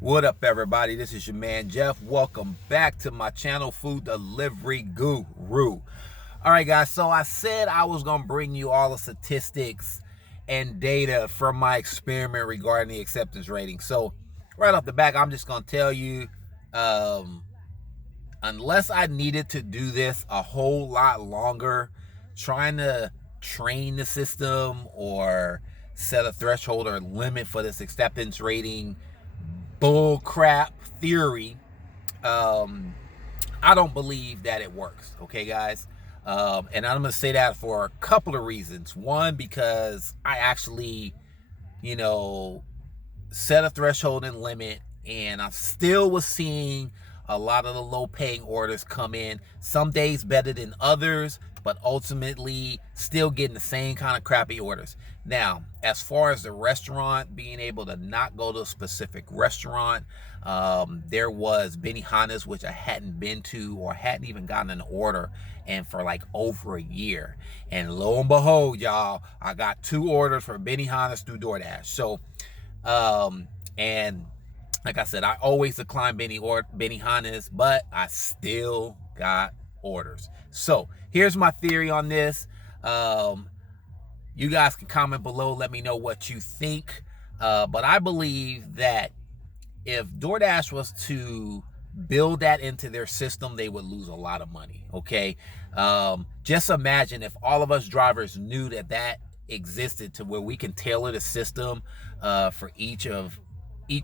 What up, everybody? This is your man Jeff. Welcome back to my channel, Food Delivery Guru. All right, guys, so I said I was gonna bring you all the statistics and data from my experiment regarding the acceptance rating. So right off the back, I'm just gonna tell you, unless I needed to do this a whole lot longer, trying to train the system or set a threshold or limit for this acceptance rating bull crap theory, I don't believe that it works. Okay, guys. And I'm gonna say that for a couple of reasons. One, because I actually, set a threshold and limit, and I still was seeing a lot of the low paying orders come in. Some days better than others, but ultimately still getting the same kind of crappy orders. Now, as far as the restaurant being able to not go to a specific restaurant, there was Benihana's, which I hadn't been to or hadn't even gotten an order and for like over a year. And lo and behold, y'all, I got 2 orders for Benihana's through DoorDash. So, and like I said, I always decline Benihana's, but I still got orders. So here's my theory on this. You guys can comment below, let me know what you think. But I believe that if DoorDash was to build that into their system, they would lose a lot of money. Okay. Just imagine if all of us drivers knew that that existed, to where we can tailor the system for each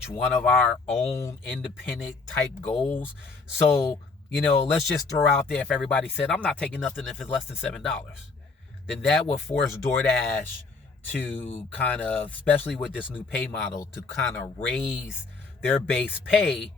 one of our own independent type goals. So, let's just throw out there, if everybody said, I'm not taking nothing if it's less than $7, then that would force DoorDash to kind of, especially with this new pay model, to kind of raise their base pay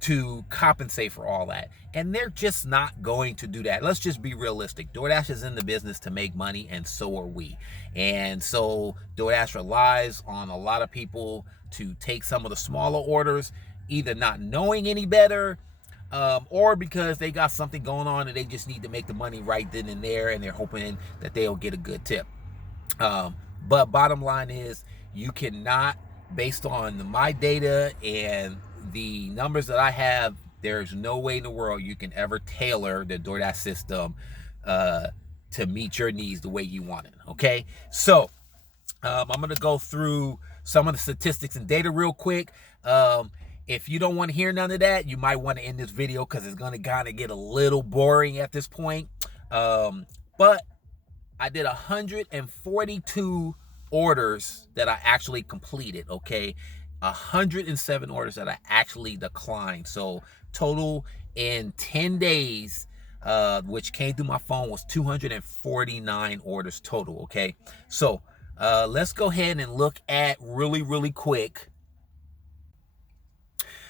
to compensate for all that. And they're just not going to do that. Let's just be realistic. DoorDash is in the business to make money, and so are we. And so DoorDash relies on a lot of people to take some of the smaller orders, either not knowing any better, or because they got something going on and they just need to make the money right then and there, and they're hoping that they'll get a good tip. But bottom line is, you cannot, based on my data and the numbers that I have, there's no way in the world you can ever tailor the DoorDash system to meet your needs the way you want it. Okay, so I'm gonna go through some of the statistics and data real quick. If you don't want to hear none of that, you might want to end this video, because it's gonna kind of get a little boring at this point. But I did 142 orders that I actually completed. Okay, 107 orders that I actually declined. So total in 10 days, which came through my phone, was 249 orders total. Okay, so let's go ahead and look at really quick.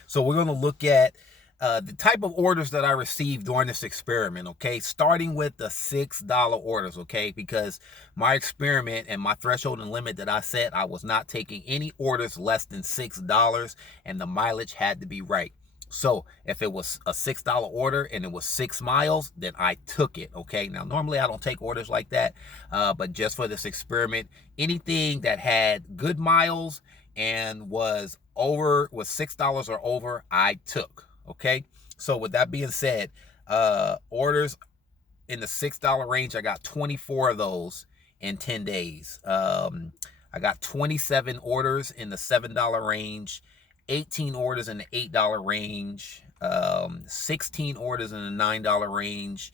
So we're going to look at the type of orders that I received during this experiment, okay? Starting with the $6 orders, okay? Because my experiment and my threshold and limit that I set, I was not taking any orders less than $6, and the mileage had to be right. So if it was a $6 order and it was 6 miles, then I took it, okay? Now, normally I don't take orders like that, but just for this experiment, anything that had good miles and was $6 or over, I took. Okay, so with that being said, orders in the $6 range, I got 24 of those in 10 days. I got 27 orders in the $7 range, 18 orders in the $8 range, 16 orders in the $9 range,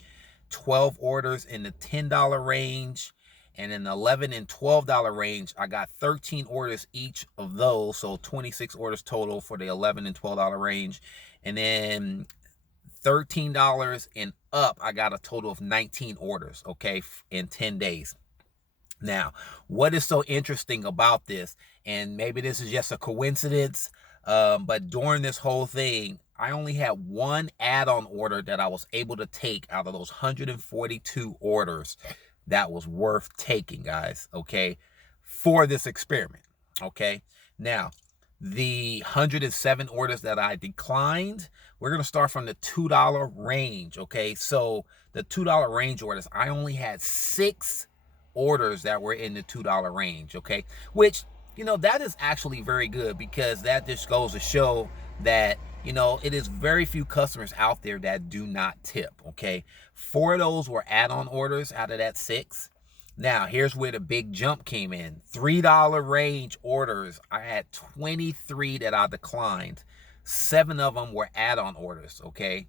12 orders in the $10 range, and in the $11 and $12 range, I got 13 orders each of those, so 26 orders total for the $11 and $12 range. And then $13 and up, I got a total of 19 orders, okay, in 10 days. Now, what is so interesting about this, and maybe this is just a coincidence, but during this whole thing, I only had one add-on order that I was able to take out of those 142 orders that was worth taking, guys, okay, for this experiment, okay? Now, the 107 orders that I declined, we're going to start from the $2 range, okay? So the $2 range orders, I only had 6 orders that were in the $2 range, okay? Which, that is actually very good, because that just goes to show that, you know, it is very few customers out there that do not tip, okay? 4 of those were add-on orders out of that 6. Now, here's where the big jump came in. $3 range orders, I had 23 that I declined. 7 of them were add-on orders, okay?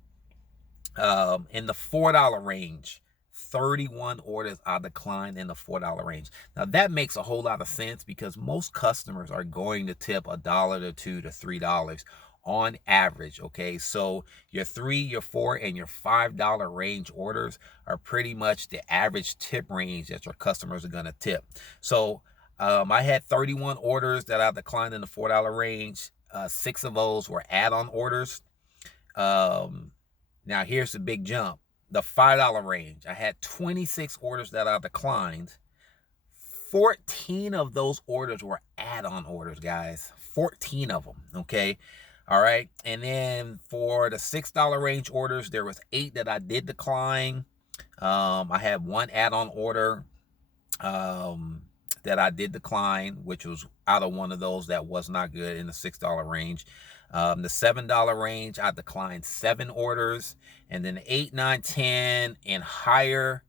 In the $4 range, 31 orders I declined in the $4 range. Now that makes a whole lot of sense because most customers are going to tip $1 to $2 to $3 on average, okay? So your $3, your $4, and your $5 range orders are pretty much the average tip range that your customers are gonna tip. So I had 31 orders that I declined in the $4 range. 6 of those were add-on orders. Now here's the big jump. The $5 range, I had 26 orders that I declined. 14 of those orders were add-on orders, guys. 14 of them, okay? All right, and then for the $6 range orders, there was 8 that I did decline. I had 1 add-on order that I did decline, which was out of one of those that was not good in the $6 range. The $7 range, I declined 7 orders, and then the 8, 9, 10 and higher,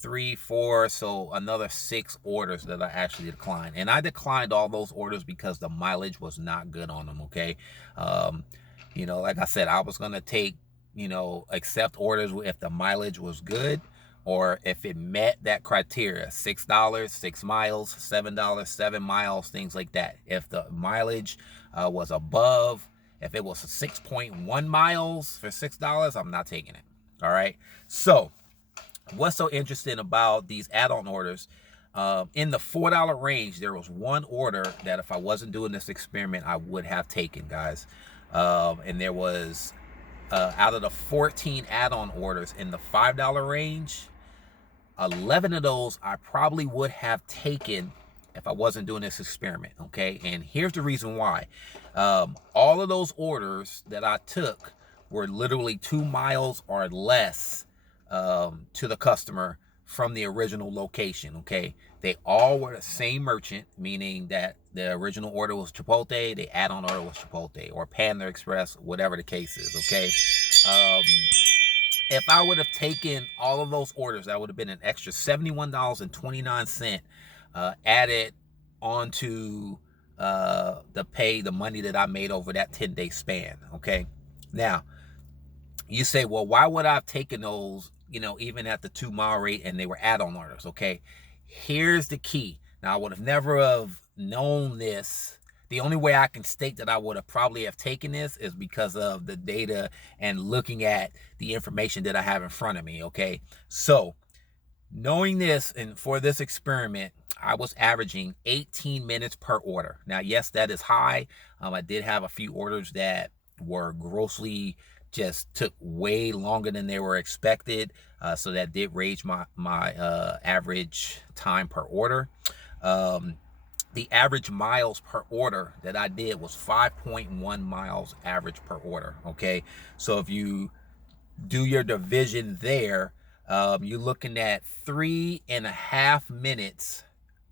3, 4, so another 6 orders that I actually declined. And I declined all those orders because the mileage was not good on them, okay? You know, like I said, I was gonna take, you know, accept orders if the mileage was good, or if it met that criteria. $6, 6 miles, $7, 7 miles, things like that. If the mileage was above, if it was 6.1 miles for $6, I'm not taking it. All right, so what's so interesting about these add-on orders, in the $4 range, there was 1 order that if I wasn't doing this experiment, I would have taken, guys. And there was, out of the 14 add-on orders in the $5 range, 11 of those I probably would have taken if I wasn't doing this experiment, okay? And here's the reason why. All of those orders that I took were literally 2 miles or less to the customer from the original location, okay? They all were the same merchant, meaning that the original order was Chipotle, the add-on order was Chipotle, or Panda Express, whatever the case is, okay? If I would have taken all of those orders, that would have been an extra $71.29 added onto the money that I made over that 10-day span, okay? Now, you say, well, why would I have taken those, you know, even at the 2 mile rate and they were add-on orders, okay? Here's the key. Now, I would have never have known this. The only way I can state that I would have probably have taken this is because of the data and looking at the information that I have in front of me, okay? So, knowing this, and for this experiment, I was averaging 18 minutes per order. Now, yes, that is high. I did have a few orders that were grossly just took way longer than they were expected, so that did raise my average time per order. The average miles per order that I did was 5.1 miles average per order, okay? So if you do your division there, you're looking at 3.5 minutes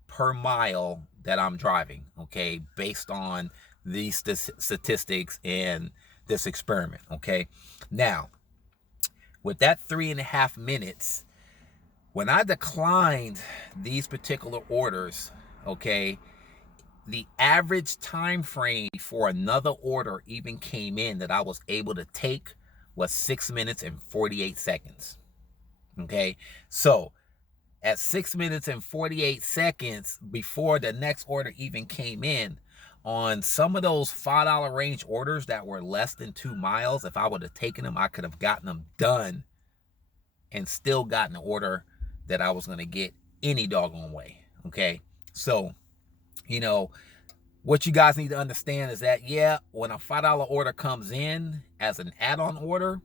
per mile that I'm driving, okay, based on these statistics and this experiment, okay? Now, with that 3.5 minutes, when I declined these particular orders, okay, the average time frame before another order even came in that I was able to take was 6 minutes and 48 seconds, okay? So at 6 minutes and 48 seconds before the next order even came in, on some of those $5 range orders that were less than 2 miles, if I would have taken them, I could have gotten them done and still gotten the order that I was going to get any doggone way, okay? So, you know, what you guys need to understand is that, yeah, when a $5 order comes in as an add-on order,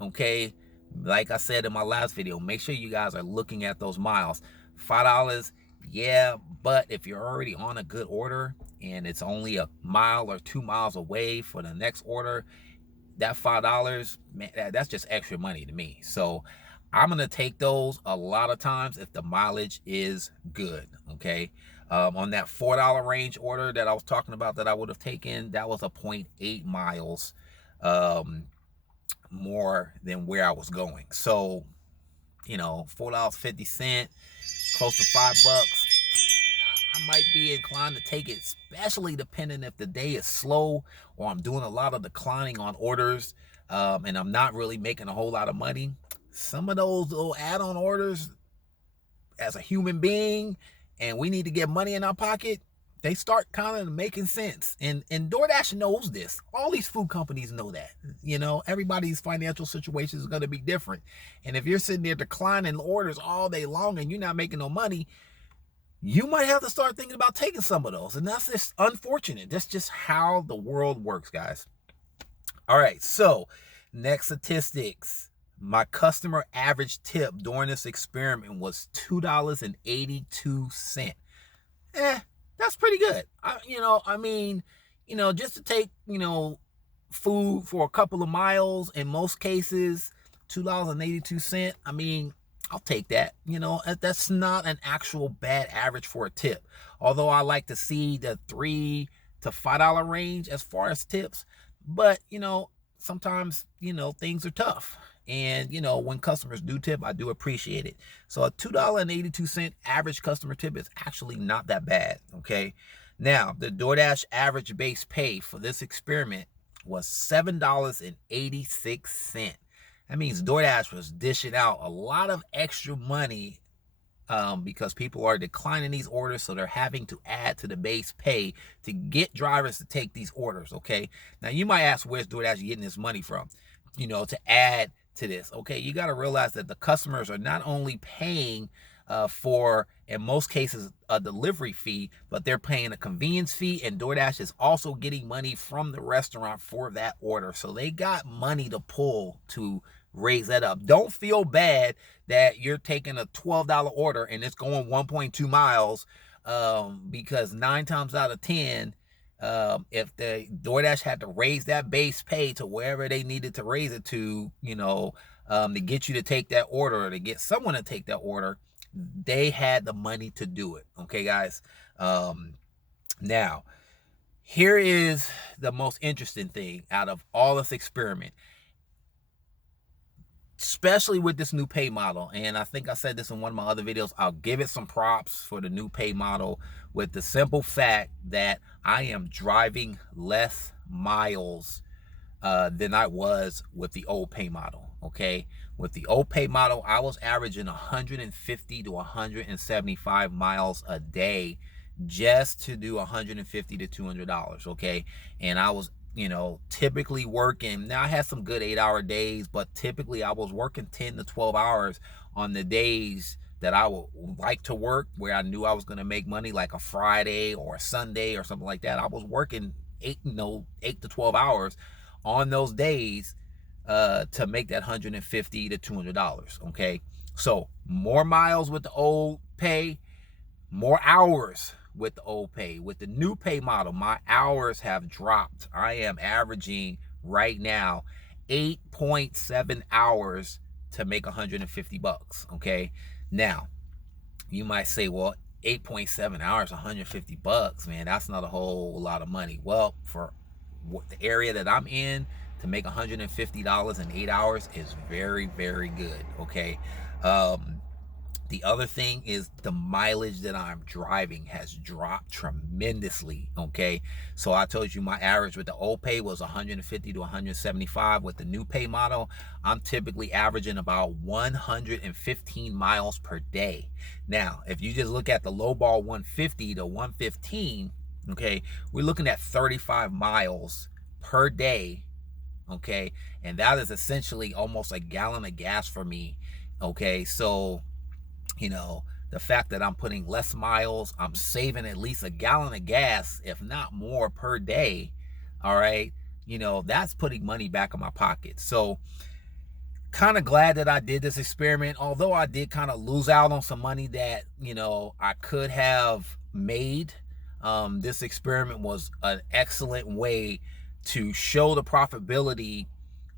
okay, like I said in my last video, make sure you guys are looking at those miles. $5, yeah, but if you're already on a good order and it's only a mile or 2 miles away for the next order, that $5, man, that's just extra money to me. So I'm gonna take those a lot of times if the mileage is good, okay? On that $4 range order that I was talking about that I would have taken, that was a 0.8 miles more than where I was going. So, you know, $4.50, close to $5. I might be inclined to take it, especially depending if the day is slow or I'm doing a lot of declining on orders, and I'm not really making a whole lot of money. Some of those little add-on orders, as a human being, and we need to get money in our pocket, they start kind of making sense. And DoorDash knows this. All these food companies know that. You know, everybody's financial situation is going to be different. And if you're sitting there declining orders all day long and you're not making no money, you might have to start thinking about taking some of those. And that's just unfortunate. That's just how the world works, guys. All right, so next statistics. My customer average tip during this experiment was $2.82. That's pretty good. Just to take, food for a couple of miles, in most cases, $2.82. I'll take that. That's not an actual bad average for a tip. Although I like to see the $3 to $5 range as far as tips. But, sometimes, things are tough. And, when customers do tip, I do appreciate it. So a $2.82 average customer tip is actually not that bad, okay? Now, the DoorDash average base pay for this experiment was $7.86. That means DoorDash was dishing out a lot of extra money because people are declining these orders, so they're having to add to the base pay to get drivers to take these orders, okay? Now, you might ask, where's DoorDash getting this money from, to add to this? Okay, you got to realize that the customers are not only paying for, in most cases, a delivery fee, but they're paying a convenience fee, and DoorDash is also getting money from the restaurant for that order. So they got money to pull to raise that up. Don't feel bad that you're taking a $12 order and it's going 1.2 miles, because 9 times out of 10, if the DoorDash had to raise that base pay to wherever they needed to raise it to, to get you to take that order, or to get someone to take that order, they had the money to do it. Okay, guys. Now, here is the most interesting thing out of all this experiment, especially with this new pay model. And I think I said this in one of my other videos. I'll give it some props for the new pay model, with the simple fact that I am driving less miles than I was with the old pay model. Okay, with the old pay model, I was averaging 150 to 175 miles a day just to do $150 to $200. Okay, and I was typically working. Now, I had some good 8-hour days, but typically I was working 10 to 12 hours on the days that I would like to work, where I knew I was going to make money, like a Friday or a Sunday or something like that. I was working 8 to 12 hours on those days to make that $150 to $200. Okay, so more miles with the old pay, more hours with the old pay. With the new pay model, my hours have dropped. I am averaging right now 8.7 hours to make $150. Okay, now you might say, well, 8.7 hours, $150, man, that's not a whole lot of money. Well, for the area that I'm in, to make $150 in 8 hours is very, very good. Okay, the other thing is the mileage that I'm driving has dropped tremendously. Okay, so I told you my average with the old pay was 150 to 175. With the new pay model, I'm typically averaging about 115 miles per day. Now, if you just look at the low ball 150 to 115, okay, we're looking at 35 miles per day. Okay, and that is essentially almost a gallon of gas for me. Okay, so the fact that I'm putting less miles, I'm saving at least a gallon of gas, if not more, per day. All right, that's putting money back in my pocket. So kind of glad that I did this experiment, although I did kind of lose out on some money that I could have made. This experiment was an excellent way to show the profitability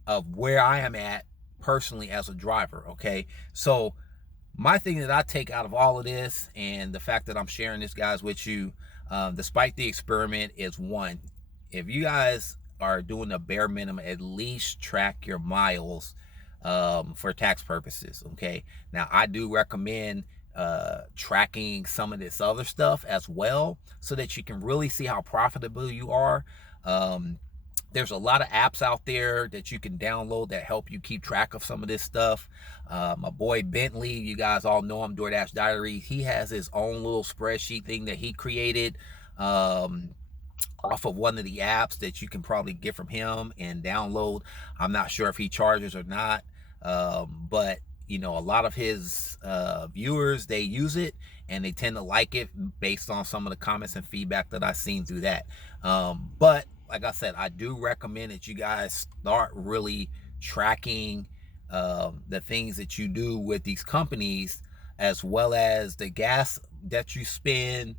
of where I am at personally as a driver. Okay, so my thing that I take out of all of this, and the fact that I'm sharing this, guys, with you, despite the experiment, is one, if you guys are doing the bare minimum, at least track your miles for tax purposes. Okay, now I do recommend tracking some of this other stuff as well, so that you can really see how profitable you are. There's a lot of apps out there that you can download that help you keep track of some of this stuff. My boy Bentley, you guys all know him, DoorDash Diary. He has his own little spreadsheet thing that he created off of one of the apps that you can probably get from him and download. I'm not sure if he charges or not, but you know, a lot of his viewers, they use it and they tend to like it based on some of the comments and feedback that I've seen through that. But like I said, I do recommend that you guys start really tracking the things that you do with these companies, as well as the gas that you spend,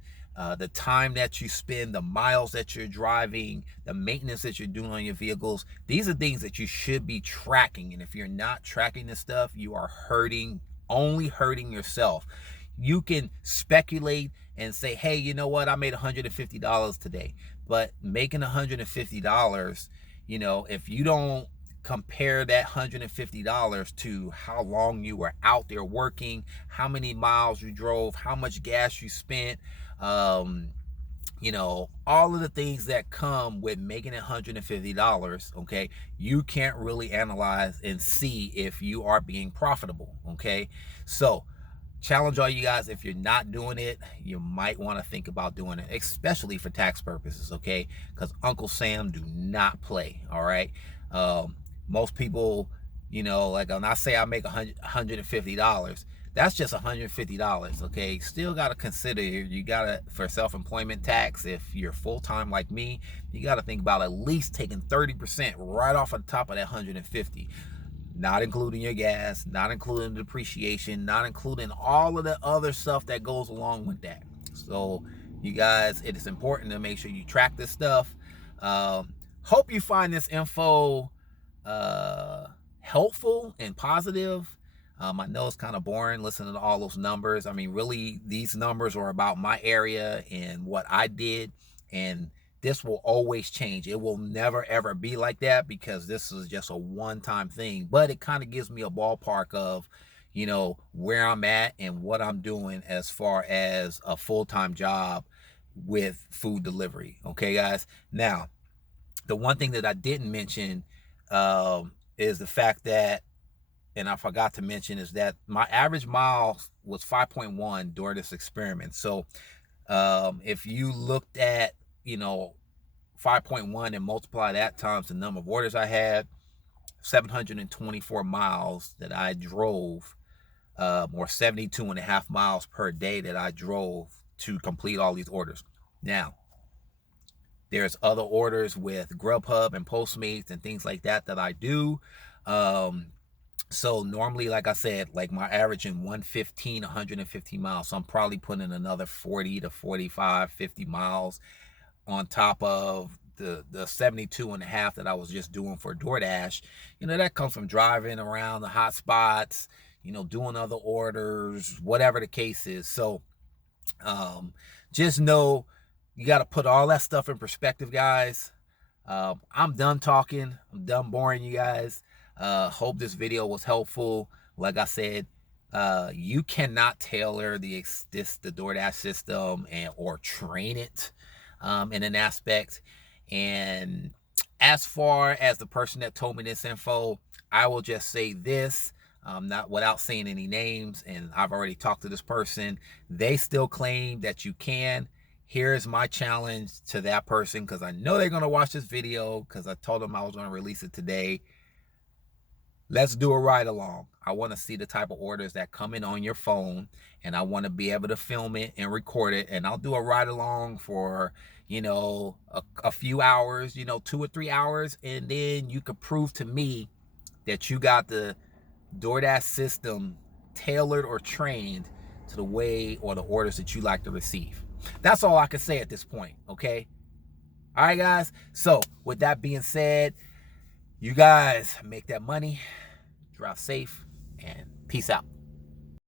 the time that you spend, the miles that you're driving, the maintenance that you're doing on your vehicles. These are things that you should be tracking. And if you're not tracking this stuff, you are only hurting yourself. You can speculate and say, hey, you know what, I made $150 today. But making $150, you know, if you don't compare that $150 to how long you were out there working, how many miles you drove, how much gas you spent, you know, all of the things that come with making $150, okay, you can't really analyze and see if you are being profitable, okay? So challenge all you guys, if you're not doing it, you might want to think about doing it, especially for tax purposes, okay? Because Uncle Sam do not play, all right? Most people, you know, like when I say I make $150, that's just $150, okay? Still got to consider, you got to, for self-employment tax, if you're full-time like me, you got to think about at least taking 30% right off of the top of that $150. Not including your gas, not including depreciation, not including all of the other stuff that goes along with that. So you guys, it is important to make sure you track this stuff. Hope you find this info helpful and positive. I know it's kind of boring listening to all those numbers. I mean, really, these numbers are about my area and what I did, and this will always change. It will never ever be like that, because this is just a one-time thing. But it kind of gives me a ballpark of, you know, where I'm at and what I'm doing as far as a full-time job with food delivery. Okay, guys. Now, the one thing that I didn't mention is the fact that, and I forgot to mention, is that my average miles was 5.1 during this experiment. So if you looked at, you know, 5.1 and multiply that times the number of orders I had, 724 miles that I drove, or 72.5 miles per day that I drove to complete all these orders. Now, there's other orders with Grubhub and Postmates and things like that that I do. So normally, like I said, like my average in 115 miles. So I'm probably putting another 40 to 45, 50 miles on top of the 72.5 that I was just doing for DoorDash. You know, that comes from driving around the hot spots, you know, doing other orders, whatever the case is. So just know you got to put all that stuff in perspective, guys. I'm done talking. I'm done boring you guys. Hope this video was helpful. Like I said, you cannot tailor the DoorDash system or train it in an aspect. And as far as the person that told me this info, I will just say this, not without saying any names, and I've already talked to this person. They still claim that you can. Here's my challenge to that person, because I know they're going to watch this video, because I told them I was going to release it today. Let's do a ride along. I want to see the type of orders that come in on your phone, and I want to be able to film it and record it. And I'll do a ride along for, you know, a few hours, you know, 2 or 3 hours. And then you could prove to me that you got the DoorDash system tailored or trained to the way or the orders that you like to receive. That's all I can say at this point, okay? All right, guys. So with that being said, you guys make that money, drive safe, and peace out.